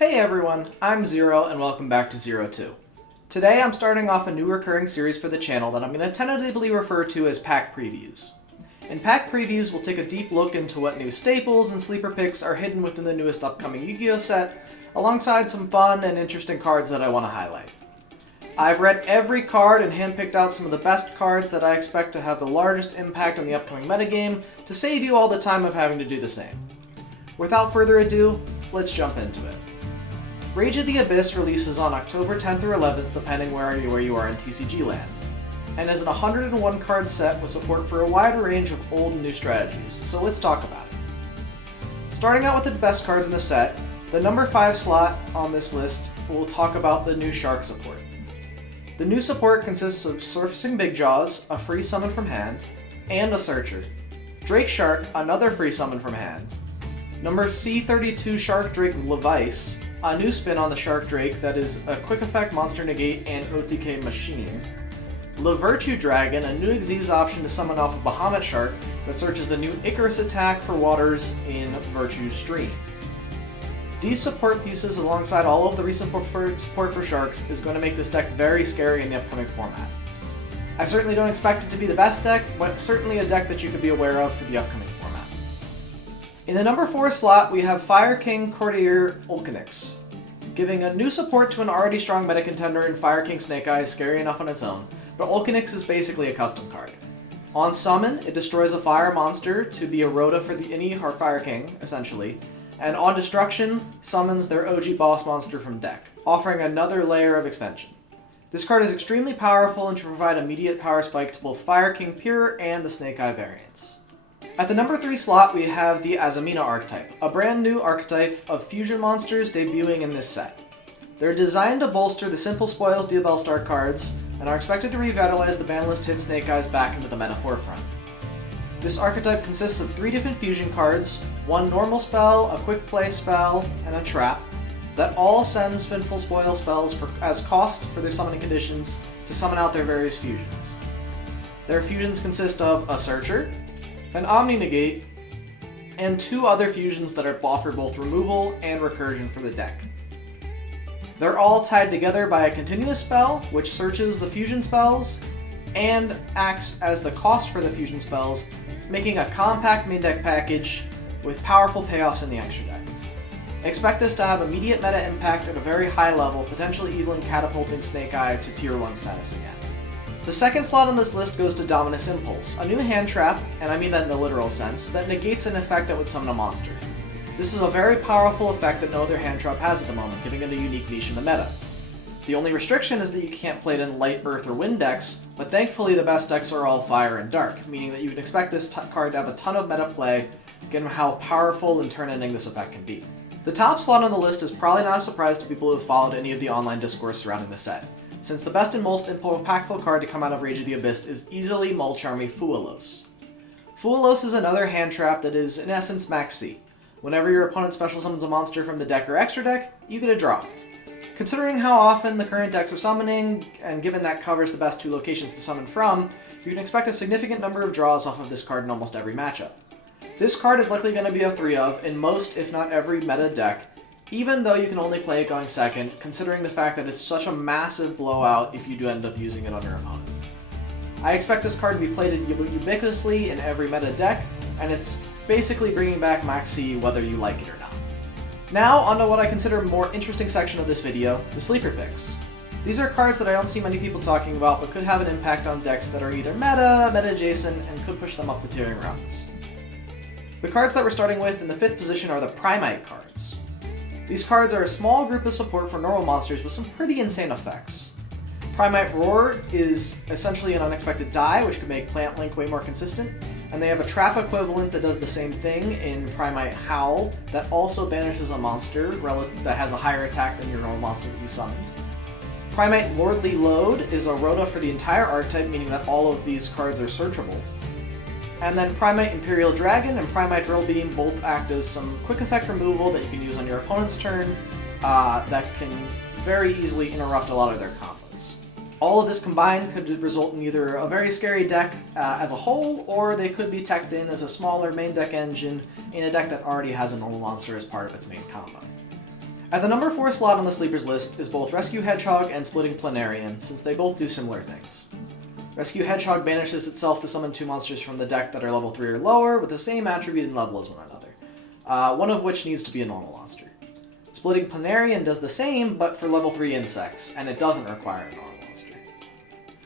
Hey everyone, I'm Zero and welcome back to Zero 2. Today I'm starting off a new recurring series for the channel that I'm going to tentatively refer to as Pack Previews. In Pack Previews, we'll take a deep look into what new staples and sleeper picks are hidden within the newest upcoming Yu-Gi-Oh set, alongside some fun and interesting cards that I want to highlight. I've read every card and handpicked out some of the best cards that I expect to have the largest impact on the upcoming metagame to save you all the time of having to do the same. Without further ado, let's jump into it. Rage of the Abyss releases on October 10th or 11th, depending where you are in TCG land, and is an 101 card set with support for a wide range of old and new strategies, so let's talk about it. Starting out with the best cards in the set, the number 5 slot on this list will talk about the new Shark support. The new support consists of Surfacing Big Jaws, a free summon from hand, and a Searcher. Drake Shark, another free summon from hand. Number C32 Shark Drake Levice, a new spin on the Shark Drake that is a quick effect monster negate and OTK machine. Le Virtue Dragon, a new Xyz option to summon off a Bahamut Shark that searches the new Icarus attack for waters in Virtue Stream. These support pieces, alongside all of the recent support for Sharks, is going to make this deck very scary in the upcoming format. I certainly don't expect it to be the best deck, but certainly a deck that you could be aware of for the upcoming format. In the number 4 slot, we have Fire King Courtier Ulcanix, giving a new support to an already strong meta contender in Fire King Snake Eye is scary enough on its own, but Ulcanix is basically a custom card. On summon, it destroys a fire monster to be a Rhoda for any Fire King, essentially, and on destruction, summons their OG boss monster from deck, offering another layer of extension. This card is extremely powerful and should provide immediate power spike to both Fire King Pure and the Snake Eye variants. At the number 3 slot, we have the Azamina archetype, a brand new archetype of fusion monsters debuting in this set. They're designed to bolster the Simple Spoils Diabell Star cards, and are expected to revitalize the banlist hit Snake Eyes back into the meta forefront. This archetype consists of 3 different fusion cards, 1 normal spell, a quick play spell, and a trap, that all send Simple Spoil spells as cost for their summoning conditions to summon out their various fusions. Their fusions consist of a Searcher, an Omni Negate, and 2 other fusions that offer both removal and recursion for the deck. They're all tied together by a continuous spell, which searches the fusion spells, and acts as the cost for the fusion spells, making a compact main deck package with powerful payoffs in the extra deck. Expect this to have immediate meta impact at a very high level, potentially even catapulting Snake Eye to Tier 1 status again. The second slot on this list goes to Dominus Impulse, a new hand trap, and I mean that in the literal sense, that negates an effect that would summon a monster. This is a very powerful effect that no other hand trap has at the moment, giving it a unique niche in the meta. The only restriction is that you can't play it in light, earth, or wind decks, but thankfully the best decks are all fire and dark, meaning that you would expect this card to have a ton of meta play, given how powerful and turn-ending this effect can be. The top slot on the list is probably not a surprise to people who have followed any of the online discourse surrounding the set, since the best and most impactful card to come out of Rage of the Abyss is easily Mulcharmy Fuelos. Fuelos is another hand trap that is, in essence, max C. Whenever your opponent special summons a monster from the deck or extra deck, you get a draw. Considering how often the current decks are summoning, and given that covers the best 2 locations to summon from, you can expect a significant number of draws off of this card in almost every matchup. This card is likely going to be a 3 of in most, if not every, meta deck, even though you can only play it going second, considering the fact that it's such a massive blowout if you do end up using it on your opponent. I expect this card to be played ubiquitously in every meta deck, and it's basically bringing back Max C whether you like it or not. Now, onto what I consider a more interesting section of this video, the sleeper picks. These are cards that I don't see many people talking about, but could have an impact on decks that are either meta adjacent, and could push them up the tiering rungs. The cards that we're starting with in the 5th position are the Primite cards. These cards are a small group of support for normal monsters with some pretty insane effects. Primite Roar is essentially an unexpected die, which could make Plant Link way more consistent, and they have a trap equivalent that does the same thing in Primite Howl that also banishes a monster that has a higher attack than your normal monster that you summoned. Primite Lordly Load is a Rhoda for the entire archetype, meaning that all of these cards are searchable. And then Primite Imperial Dragon and Primite Drill Beam both act as some quick effect removal that you can use on your opponent's turn that can very easily interrupt a lot of their combos. All of this combined could result in either a very scary deck as a whole, or they could be teched in as a smaller main deck engine in a deck that already has a normal monster as part of its main combo. At the number 4 slot on the sleepers list is both Rescue Hedgehog and Splitting Planarian, since they both do similar things. Rescue Hedgehog banishes itself to summon 2 monsters from the deck that are level 3 or lower with the same attribute and level as one another, one of which needs to be a normal monster. Splitting Planarian does the same, but for level 3 insects, and it doesn't require a normal monster.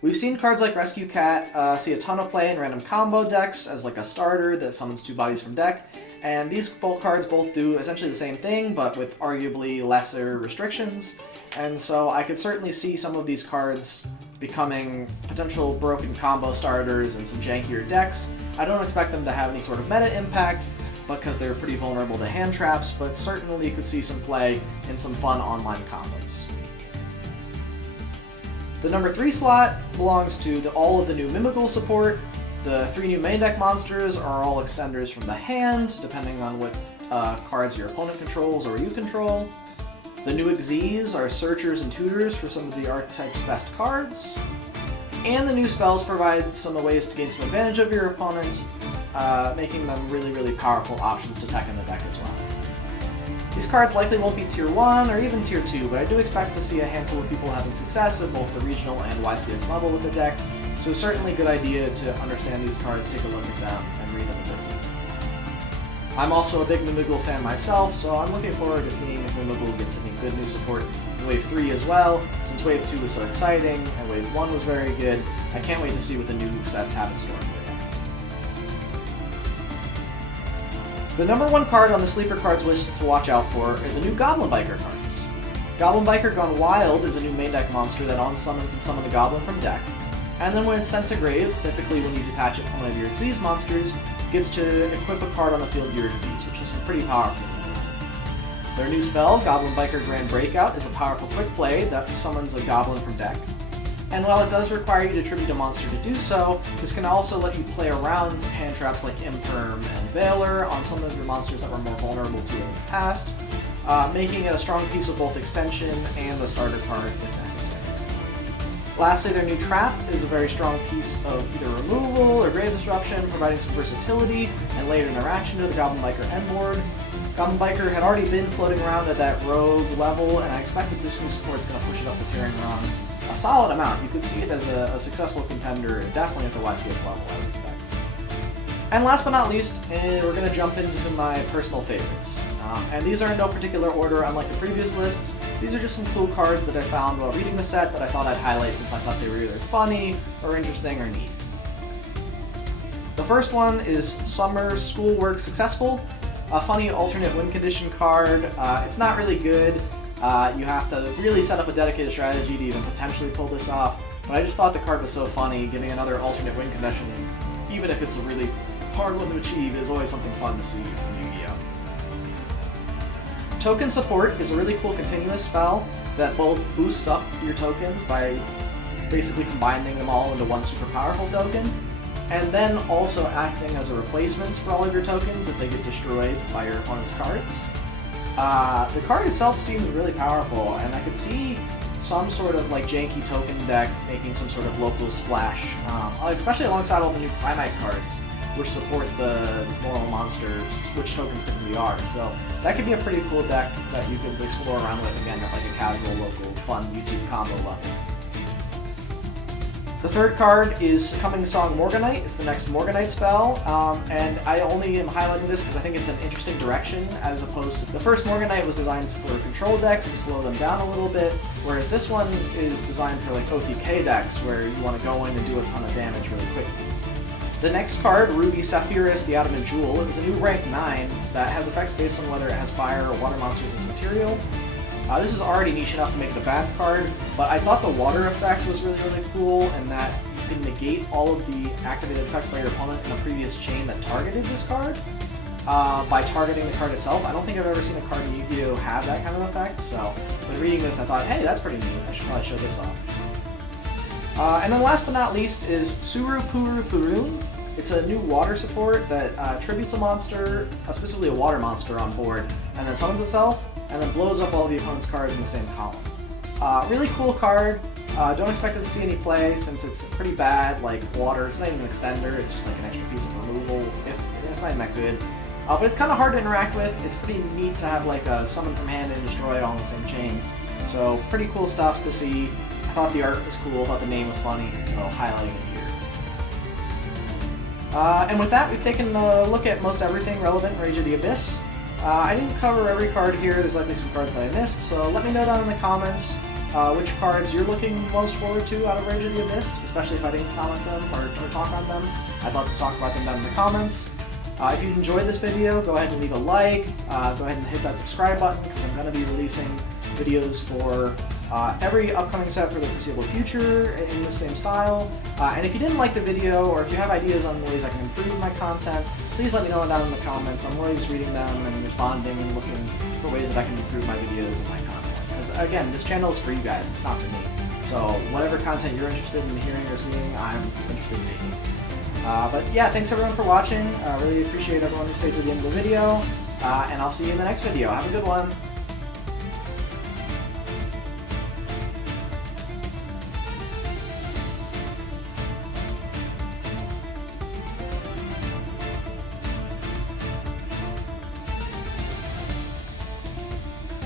We've seen cards like Rescue Cat see a ton of play in random combo decks as like a starter that summons 2 bodies from deck, and these cards both do essentially the same thing, but with arguably lesser restrictions, and so I could certainly see some of these cards becoming potential broken combo starters in some jankier decks. I don't expect them to have any sort of meta impact, because they're pretty vulnerable to hand traps, but certainly could see some play in some fun online combos. The number 3 slot belongs to all of the new Mimigul support. The 3 new main deck monsters are all extenders from the hand, depending on what cards your opponent controls or you control. The new Xyz are searchers and tutors for some of the archetype's best cards. And the new spells provide some ways to gain some advantage over your opponent, making them really powerful options to tech in the deck as well. These cards likely won't be tier 1 or even tier 2, but I do expect to see a handful of people having success at both the regional and YCS level with the deck, so certainly a good idea to understand these cards, take a look at them, and read them a bit deeper. I'm also a big Mimigul fan myself, so I'm looking forward to seeing if Mimigul gets any good new support in Wave 3 as well, since Wave 2 was so exciting, and Wave 1 was very good. I can't wait to see what the new sets have in store for it. The number 1 card on the sleeper cards list to watch out for are the new Goblin Biker cards. Goblin Biker Gone Wild is a new main deck monster that on summon can summon the Goblin from deck, and then when it's sent to grave, typically when you detach it from one of your Xyz monsters, gets to equip a card on the field of your Xyz, which is pretty powerful. Their new spell, Goblin Biker Grand Breakout, is a powerful quick play that summons a Goblin from deck. And while it does require you to tribute a monster to do so, this can also let you play around hand traps like Imperm and Veiler on some of your monsters that were more vulnerable to it in the past, making it a strong piece of both extension and the starter card if necessary. Lastly, their new Trap is a very strong piece of either removal or grave disruption, providing some versatility and layered interaction to the Goblin Biker end board. Goblin Biker had already been floating around at that rogue level, and I expect that this new support is going to push it up the tiering rung a solid amount. You could see it as a successful contender, definitely at the YCS level, I would expect. And last but not least, we're going to jump into my personal favorites. And these are in no particular order, unlike the previous lists. These are just some cool cards that I found while reading the set that I thought I'd highlight since I thought they were either funny, or interesting, or neat. The first one is Summer Schoolwork Successful, a funny alternate win condition card. It's not really good. You have to really set up a dedicated strategy to even potentially pull this off, but I just thought the card was so funny, giving another alternate win condition, even if it's a really hard one to achieve, is always something fun to see in Yu-Gi-Oh! Token Support is a really cool continuous spell that both boosts up your tokens by basically combining them all into one super powerful token, and then also acting as a replacement for all of your tokens if they get destroyed by your opponent's cards. The card itself seems really powerful, and I could see some sort of like janky token deck making some sort of local splash, especially alongside all the new Primite cards, which support the normal monsters, which tokens typically are. So that could be a pretty cool deck that you could explore around with again at like a casual, local, fun YouTube combo level. The third card is Coming Song Morganite. It's the next Morganite spell, and I only am highlighting this because I think it's an interesting direction, as opposed to the first Morganite was designed for control decks to slow them down a little bit, whereas this one is designed for like OTK decks where you want to go in and do a ton of damage really quickly. The next card, Ruby Sapphirus, the Adamant Jewel, is a new rank 9 that has effects based on whether it has fire or water monsters as material. This is already niche enough to make it a bad card, but I thought the water effect was really cool, and that you can negate all of the activated effects by your opponent in a previous chain that targeted this card by targeting the card itself. I don't think I've ever seen a card in Yu-Gi-Oh! Have that kind of effect, so when reading this I thought, hey, that's pretty neat, I should probably show this off. And then last but not least is Suru Puru Purun. It's a new water support that tributes a monster, specifically a water monster on board, and then summons itself, and then blows up all of the opponent's cards in the same column. Really cool card. Don't expect to see any play since it's pretty bad, like water. It's not even an extender, it's just like an extra piece of removal. It's not even that good. But it's kind of hard to interact with. It's pretty neat to have like a summon from hand and destroy all in the same chain. So pretty cool stuff to see. I thought the art was cool, thought the name was funny, so highlighting it here. And with that, we've taken a look at most everything relevant in Rage of the Abyss. I didn't cover every card here, there's likely some cards that I missed, so let me know down in the comments which cards you're looking most forward to out of Rage of the Abyss, especially if I didn't comment them or talk on them. I'd love to talk about them down in the comments. If you enjoyed this video, go ahead and leave a like, go ahead and hit that subscribe button, because I'm going to be releasing videos for every upcoming set for the foreseeable future in the same style. And if you didn't like the video, or if you have ideas on ways I can improve my content, please let me know down in the comments. I'm always reading them and responding and looking for ways that I can improve my videos and my content. Because again, this channel is for you guys, it's not for me. So whatever content you're interested in hearing or seeing, I'm interested in making. But yeah, thanks everyone for watching. I really appreciate everyone who stayed to the end of the video. And I'll see you in the next video. Have a good one.